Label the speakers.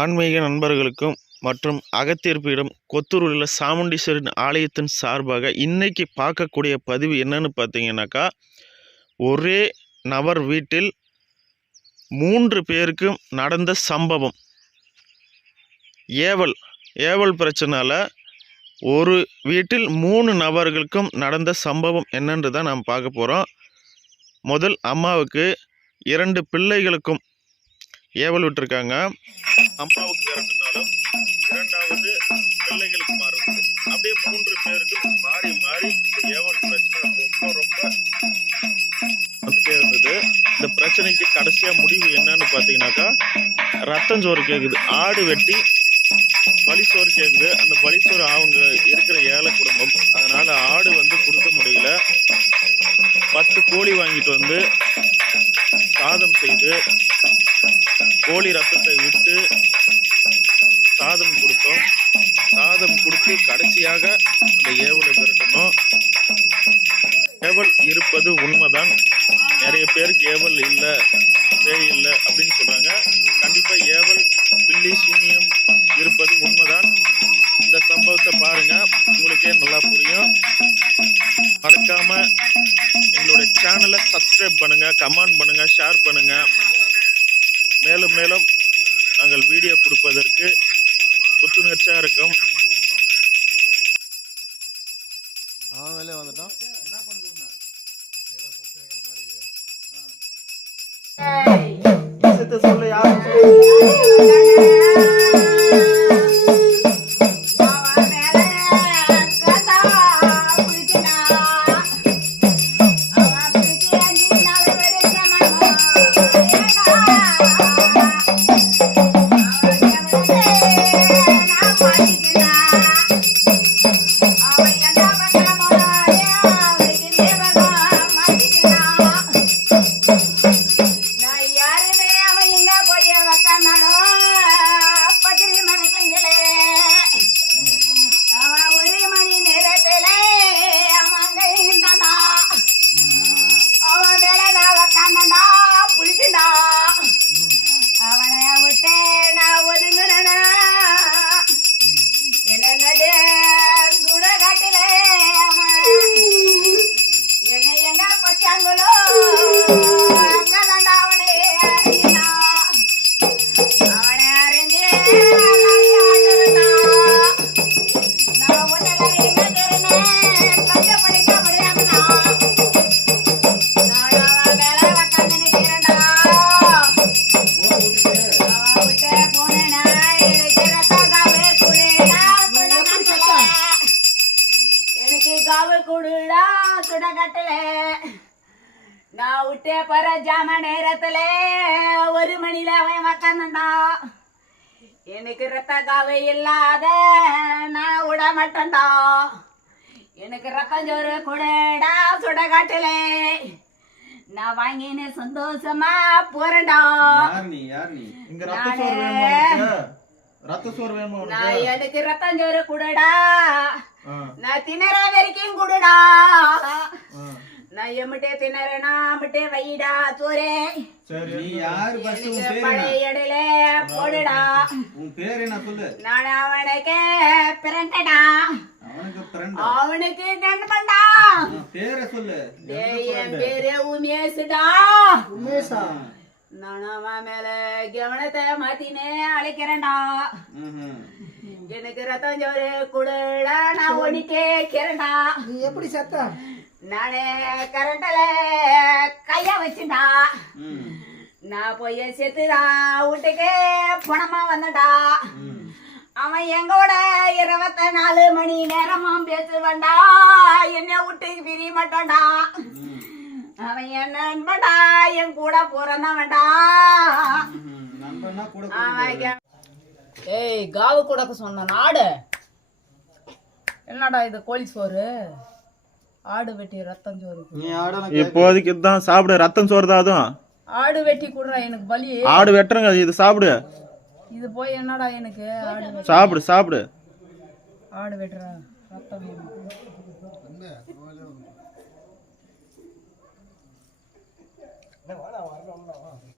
Speaker 1: ஆன்மீக நண்பர்களுக்கும் மற்றும் அகத்தியர் கொத்தூரில் உள்ள சாமுண்டீஸ்வரன் ஆலயத்தின் சார்பாக இன்னைக்கு பார்க்கக்கூடிய பதிவு என்னன்னு பார்த்தீங்கன்னாக்கா ஒரே நபர் வீட்டில் மூன்று பேருக்கும் நடந்த சம்பவம். ஏவல் ஏவல் பிரச்சனால ஒரு வீட்டில் மூணு நபர்களுக்கும் நடந்த சம்பவம் என்னன்று தான் நாம் பார்க்க போகிறோம் முதல் அம்மாவுக்கு இரண்டு பிள்ளைகளுக்கும் ஏவல் விட்டுருக்காங்க. அம்மாவுக்கு இறக்குனாலும் இரண்டாவது பிள்ளைகளுக்கு மாறுது அப்படியே மூன்று பேருக்கும் மாறி மாறி இந்த ஏவல் பிரச்சனை ரொம்ப ரொம்ப வந்துட்டே இருந்தது. இந்த பிரச்சனைக்கு கடைசியாக முடிவு என்னன்னு பார்த்தீங்கன்னாக்கா ரத்தம் சோறு கேட்குது ஆடு வெட்டி வலி சோறு கேட்குது அந்த வலி சோறு அவங்க இருக்கிற ஏழை குடும்பம். அதனால் ஆடு வந்து கொடுக்க முடியல. பத்து கோழி வாங்கிட்டு வந்து சாதம் செய்து கோழி ரத்தத்தை விட்டு சாதம் கொடுத்தோம். சாதம் கொடுத்து கடைசியாக அந்த ஏவலை விரட்டணும். ஏவல் இருப்பது உண்மைதான். நிறைய பேருக்கு ஏவல் இல்லை பேய் இல்லை அப்படின்னு சொல்கிறாங்க கண்டிப்பாக ஏவல் பில்லி சூனியம் இருப்பது உண்மைதான். இந்த சம்பவத்தை பாருங்கள் உங்களுக்கே நல்லா புரியும். மறக்காமல் எங்களுடைய சேனலை சப்ஸ்கிரைப் பண்ணுங்கள் கமெண்ட் பண்ணுங்கள் ஷேர் பண்ணுங்கள் மேலும் மேலும் நாங்கள் வீடியோ கொடுப்பதற்கு புத்துணர்ச்சியாக இருக்கும்
Speaker 2: அவன் வெளியே வந்துட்டான்
Speaker 1: விஷயத்தை சொல்ல யாரும்
Speaker 3: காவல் கொடுடா சுடகட்டல. நான் விட்டே பர ஜாம நேரத்துல ஒரு மணில அவன் உக்காந்தா எனக்கு ரத்த காவை இல்லாத நான் விட மாட்டேன்டா எனக்கு ரத்தம் ஜோறு கொடுடா சுடகாட்டுல. நான் வாங்கின சந்தோஷமா போறேன்டா
Speaker 1: ரத்த சோறு வேணுமா
Speaker 3: நான். எனக்கு ரத்தம் ஜோறு கொடுடா நான் திணற வரைக்கும் கொடுடா. நான் எம்பிட்டே திணறனா அம்பிட்டே வைடா சோரே
Speaker 1: சரி
Speaker 2: நீ யாரு ஃபர்ஸ்ட் உன் பேர்
Speaker 3: பழைய இடையில போடுடா.
Speaker 2: உன் பேர் என்ன சொல்லு?
Speaker 3: நான் அவனுக்கு பிறண்டடா
Speaker 2: அவனுக்கு
Speaker 3: நண்பன்டா
Speaker 2: பேரை சொல்லு.
Speaker 3: டேய், என் பேரு உமேசுடா
Speaker 2: உமேஷா?
Speaker 3: நான் அவன் மேல கவனத்தை மாத்தினே அழைக்கிறேன்டா. எனக்கு ரத்தம் ஜோறு குடுடா நான் ஒடிக்கே கிறேன்டா
Speaker 4: நீ எப்படி செத்த
Speaker 3: நானே கரண்டல கைய வச்சுடா. நான் போய் செத்துடா வீட்டுக்கு பணமா வந்தடா. அவன் எங்கூட இருபத்தி நாலு மணி நேரமும் பேசுவான்டா என்ன விட்டு பிரிய மாட்டான்டா. அவன் என்ன நண்பன்டா என் கூட.
Speaker 2: நண்பன்னா கூட
Speaker 3: அவன் ஏய் காவு கூடக்க சொன்ன நாடு. என்னடா இது கோழி சோறு? ஆடு வெட்டி ரத்தம் சோறு.
Speaker 1: இப்போதைக்கு இதுதான் சாப்பிடு ரத்தம் சோறு தான் அதுவும்.
Speaker 3: ஆடு வெட்டி குடுறா எனக்கு பலி.
Speaker 1: ஆடு வெட்டுறங்க இது சாப்பிடு.
Speaker 3: இது போய் என்னடா எனக்கு? ஆடு
Speaker 1: சாப்பிடு சாப்பிடு.
Speaker 3: ஆடு வெட்டுறா ரத்தம் வேணும்.